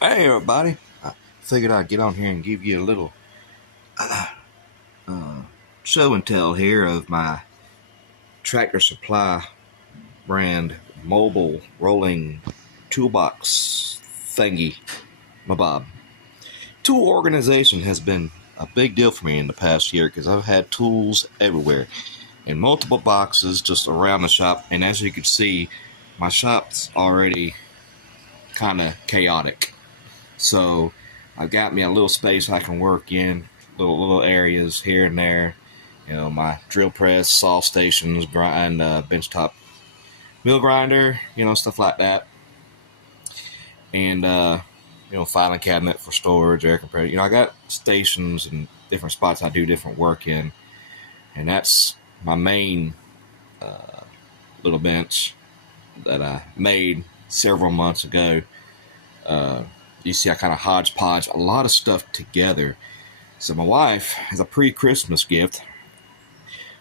Hey everybody! I figured I'd get on here and give you a little uh, show and tell here of my Tractor Supply brand mobile rolling toolbox thingy, my bob. Tool organization has been a big deal for me in the past year because I've had tools everywhere in multiple boxes just around the shop, and as you can see, my shop's already kind of chaotic. So I've got me a little space I can work in, little areas here and there. You know, my drill press, saw stations, grind, benchtop mill grinder, stuff like that. And, filing cabinet for storage, air compressor. I got stations and different spots I do different work in. And that's my main little bench that I made several months ago. You see, I kind of hodgepodge a lot of stuff together. So my wife, as a pre-Christmas gift,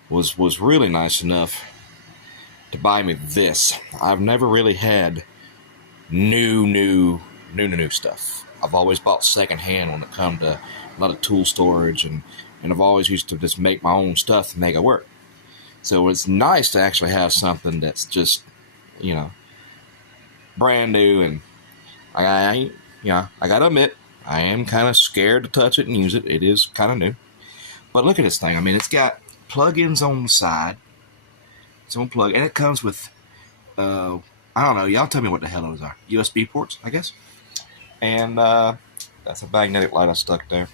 was really nice enough to buy me this. I've never really had new stuff. I've always bought secondhand when it comes to a lot of tool storage, and I've always used to just make my own stuff and make it work. So it's nice to actually have something that's just, brand new. And I gotta admit, I am kind of scared to touch it and use it. It is kind of new. But look at this thing. I mean, it's got plug-ins on the side. It's on plug, and it comes with, I don't know. Y'all tell me what the hell those are. USB ports, I guess. And that's a magnetic light I stuck there.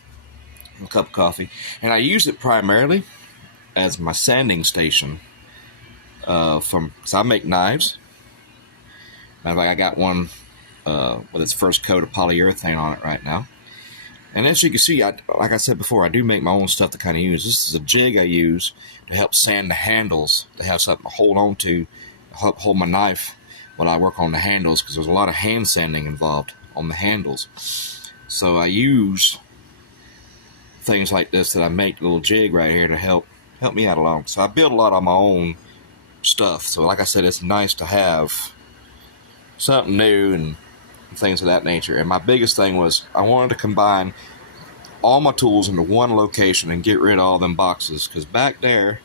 A cup of coffee. And I use it primarily as my sanding station. Because I make knives. Matter of fact, I got one with its first coat of polyurethane on it right now. And as you can see, like I said before, I do make my own stuff to kind of use. This is a jig I use to help sand the handles, to have something to hold on to help hold my knife while I work on the handles, because there's a lot of hand sanding involved on the handles. So I use things like this that I make, a little jig right here to help me out along. So I build a lot of my own stuff. So like I said, it's nice to have something new and things of that nature. And my biggest thing was I wanted to combine all my tools into one location and get rid of all them boxes, because back there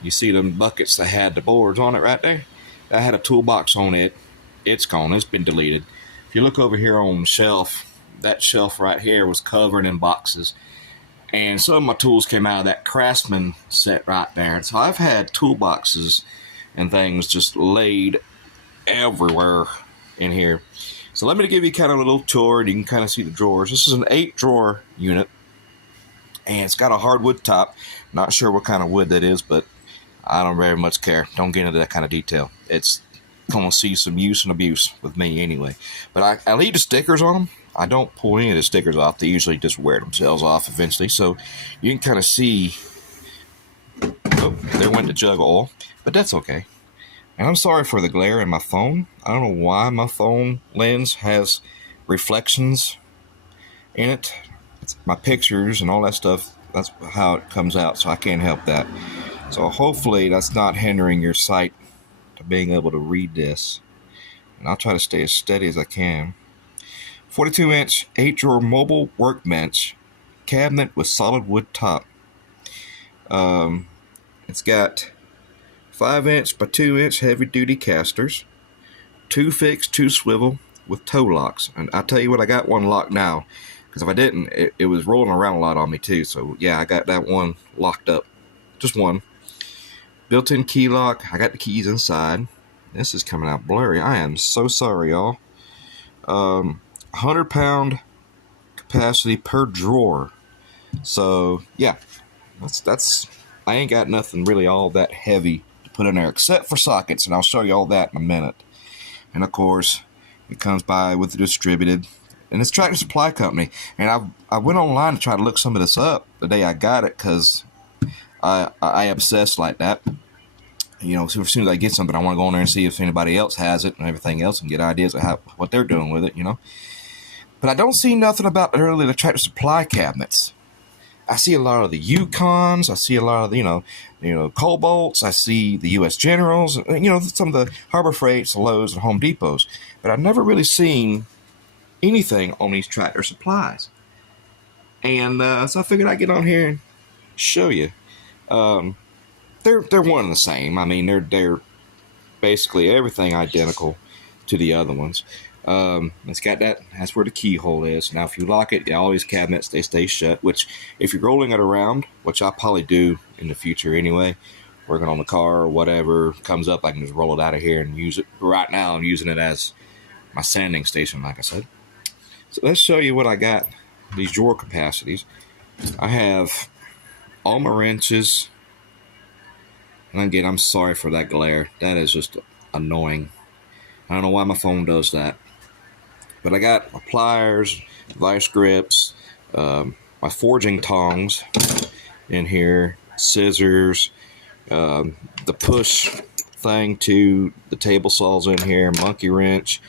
you see them buckets that had the boards on it right there. That had a toolbox on it. It's gone. It's been deleted. If you look over here on the shelf, that shelf right here was covered in boxes, and some of my tools came out of that Craftsman set right there. And so I've had toolboxes and things just laid everywhere in here. So let me give you kind of a little tour, and you can kind of see the drawers. This is an 8-drawer unit, and it's got a hardwood top. Not sure what kind of wood that is, but I don't very much care. Don't get into that kind of detail. It's going to see some use and abuse with me anyway. But I leave the stickers on them. I don't pull any of the stickers off. They usually just wear themselves off eventually. So you can kind of see, oh, there went the jug of oil, but that's okay. And I'm sorry for the glare in my phone. I don't know why my phone lens has reflections in it. It's my pictures and all that stuff. That's how it comes out, so I can't help that. So hopefully that's not hindering your sight to being able to read this. And I'll try to stay as steady as I can. 42-inch 8-drawer mobile workbench cabinet with solid wood top. It's got 5-inch by 2-inch heavy-duty casters, 2 fixed, 2 swivel with toe locks. And I tell you what, I got one locked now, because if I didn't, it was rolling around a lot on me too. So yeah, I got that one locked up, just one. Built-in key lock. I got the keys inside. This is coming out blurry. I am so sorry, y'all. 100-pound capacity per drawer. So yeah, that's. I ain't got nothing really all that heavy to put in there except for sockets, and I'll show you all that in a minute. And of course, it comes by with the distributed, and it's Tractor Supply Company. And I went online to try to look some of this up the day I got it, because I obsess like that. So as soon as I get something, I want to go in there and see if anybody else has it and everything else, and get ideas of what they're doing with it. But I don't see nothing about the Tractor Supply cabinets. I see a lot of the Yukons. I see a lot of the Cobalts. I see the U.S. Generals. Some of the Harbor Freights, the Lowe's, and Home Depots. But I've never really seen anything on these Tractor Supplies. And so I figured I'd get on here and show you. They're one and the same. I mean, they're basically everything identical to the other ones. It's got that's where the keyhole is. Now, if you lock it, all these cabinets, they stay shut, which if you're rolling it around, which I'll probably do in the future anyway, working on the car or whatever comes up, I can just roll it out of here and use it. Right now, I'm using it as my sanding station, like I said. So let's show you what I got, these drawer capacities. I have all my wrenches. And again, I'm sorry for that glare. That is just annoying. I don't know why my phone does that. But I got my pliers, vice grips, my forging tongs in here, scissors, the push thing to the table saws in here, monkey wrench.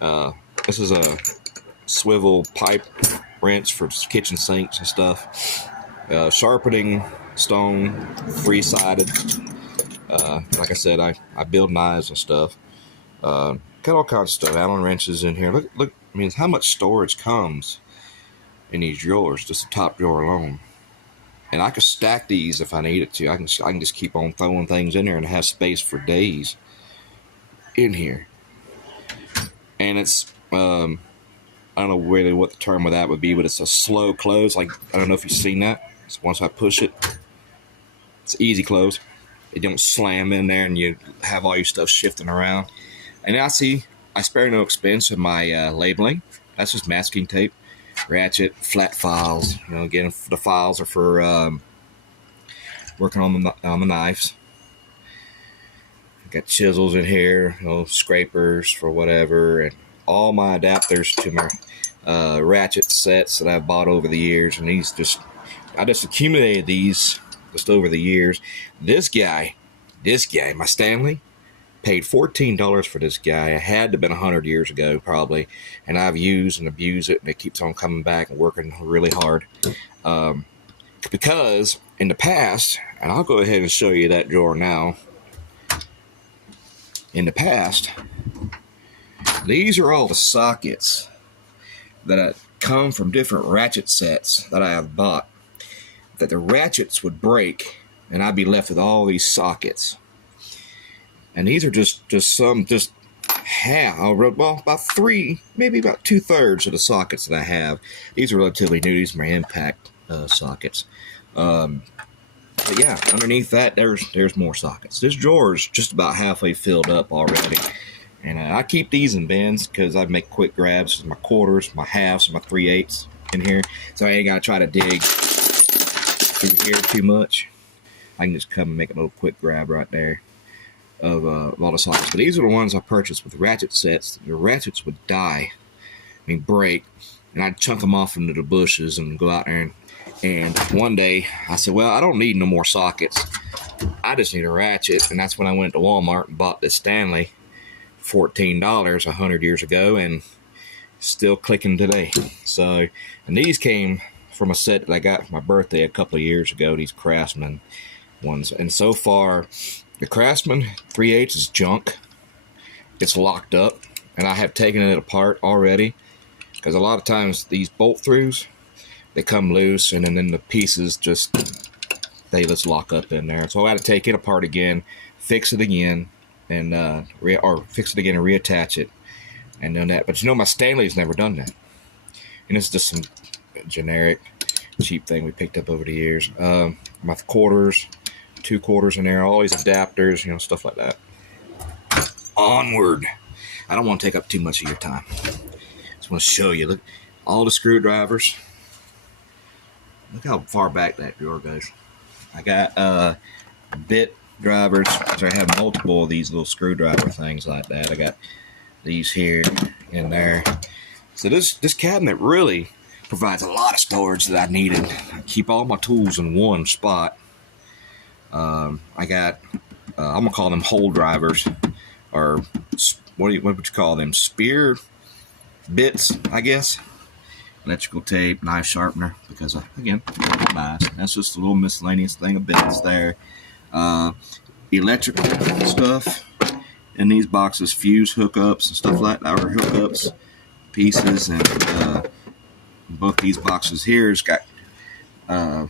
This is a swivel pipe wrench for kitchen sinks and stuff. Sharpening stone, three-sided. Like I said, I build knives and stuff. Got all kinds of stuff. Allen wrenches in here. Look. I mean, how much storage comes in these drawers? Just the top drawer alone. And I could stack these if I needed to. I can just keep on throwing things in there and have space for days in here. And it's I don't know really what the term of that would be, but it's a slow close. Like, I don't know if you've seen that. So once I push it, it's easy close. It don't slam in there and you have all your stuff shifting around. And I spare no expense in my labeling. That's just masking tape, ratchet, flat files. Again, the files are for working on the knives. Got chisels in here, scrapers for whatever, and all my adapters to my ratchet sets that I've bought over the years. And I just accumulated these just over the years. This guy, my Stanley, paid $14 for this guy. It had to have been 100 years ago, probably. And I've used and abused it, and it keeps on coming back and working really hard. Because in the past, and I'll go ahead and show you that drawer now. In the past, these are all the sockets that come from different ratchet sets that I have bought. That the ratchets would break, and I'd be left with all these sockets. And these are just half, well, about three, maybe about 2/3 of the sockets that I have. These are relatively new. These are my impact sockets. But yeah, underneath that, there's more sockets. This drawer is just about halfway filled up already. And I keep these in bins because I make quick grabs. My quarters, my halves, my 3/8 in here. So I ain't got to try to dig through here too much. I can just come and make a little quick grab right there of all the sockets. But these are the ones I purchased with ratchet sets. The ratchets would break, and I'd chunk them off into the bushes and go out there. And one day I said, well, I don't need no more sockets. I just need a ratchet. And that's when I went to Walmart and bought this Stanley, $14 100 years ago, and still clicking today. So, and these came from a set that I got for my birthday a couple of years ago, these Craftsman ones. And so far, the Craftsman 3/8 is junk. It's locked up, and I have taken it apart already, because a lot of times these bolt throughs, they come loose, and then the pieces they just lock up in there. So I had to take it apart again, fix it again, and fix it again and reattach it, and done that. But my Stanley's never done that, and it's just some generic cheap thing we picked up over the years. My quarters, 2 quarters in there, all these adapters, stuff like that. Onward. I don't want to take up too much of your time. Just want to show you. Look, all the screwdrivers. Look how far back that drawer goes. I got bit drivers. So I have multiple of these little screwdriver things like that. I got these here and there. So this cabinet really provides a lot of storage that I needed. I keep all my tools in one spot. I got, I'm gonna call them hole drivers, or what would you call them? Spear bits, I guess. Electrical tape, knife sharpener, because again, nice. That's just a little miscellaneous thing of bits there. Electrical stuff in these boxes, fuse hookups and stuff like that, or hookups, pieces, and both these boxes here's got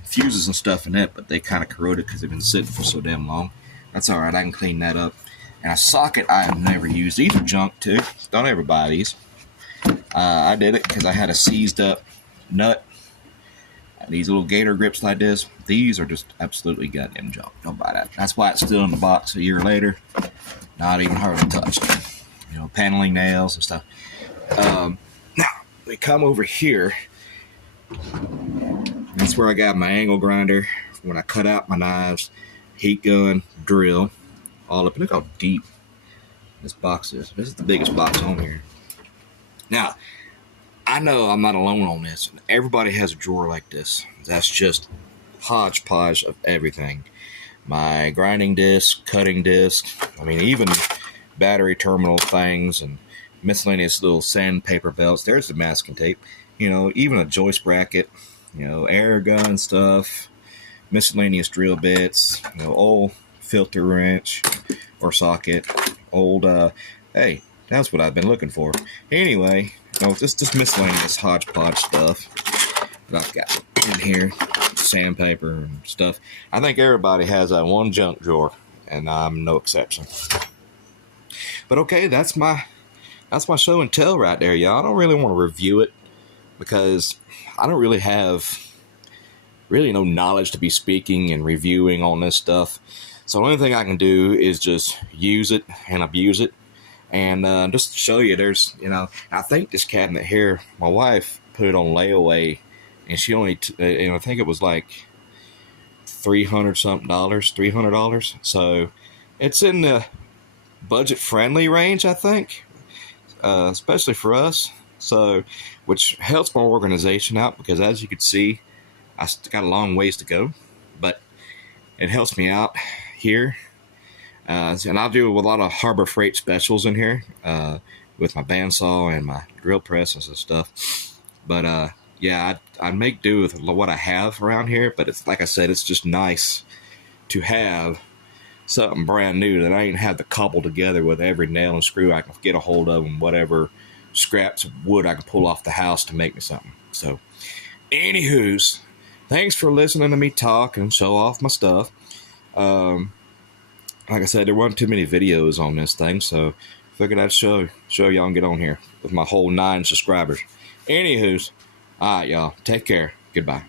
fuses and stuff in it, but they kind of corroded because they've been sitting for so damn long. That's all right. I can clean that up. And a socket I have never used. These are junk too. Don't ever buy these. I did it because I had a seized up nut. These little gator grips like this, these are just absolutely goddamn junk. Don't buy that. That's why it's still in the box a year later. Not even hardly touched. You know, paneling nails and stuff. Now, we come over here. That's where I got my angle grinder. When I cut out my knives, heat gun, drill, all up. Look how deep this box is. This is the biggest box on here. Now, I know I'm not alone on this. Everybody has a drawer like this. That's just hodgepodge of everything. My grinding disc, cutting disc, I mean, even battery terminal things and miscellaneous little sandpaper belts. There's the masking tape. You know, even a joist bracket, you know, air gun stuff, miscellaneous drill bits, you know, old filter wrench or socket, old, hey, that's what I've been looking for. Anyway, you know, just miscellaneous hodgepodge stuff that I've got in here, sandpaper and stuff. I think everybody has that one junk drawer, and I'm no exception. But okay, that's my show and tell right there, y'all. I don't really want to review it because I don't really have no knowledge to be speaking and reviewing on this stuff. So the only thing I can do is just use it and abuse it. And just to show you, there's, you know, I think this cabinet here, my wife put it on layaway, and she only, I think it was like $300. So it's in the budget-friendly range, I think, especially for us. So, which helps my organization out because, as you can see, I still got a long ways to go, but it helps me out here. And I'll do a lot of Harbor Freight specials in here with my bandsaw and my drill press and stuff. But yeah, I make do with what I have around here. But it's like I said, it's just nice to have something brand new that I ain't had to cobble together with every nail and screw I can get a hold of and whatever scraps of wood I can pull off the house to make me something. So, anywho's, thanks for listening to me talk and show off my stuff. Like I said, there weren't too many videos on this thing, so figured I'd show y'all and get on here with my whole 9 subscribers. Anywho's, all right, y'all, take care. Goodbye.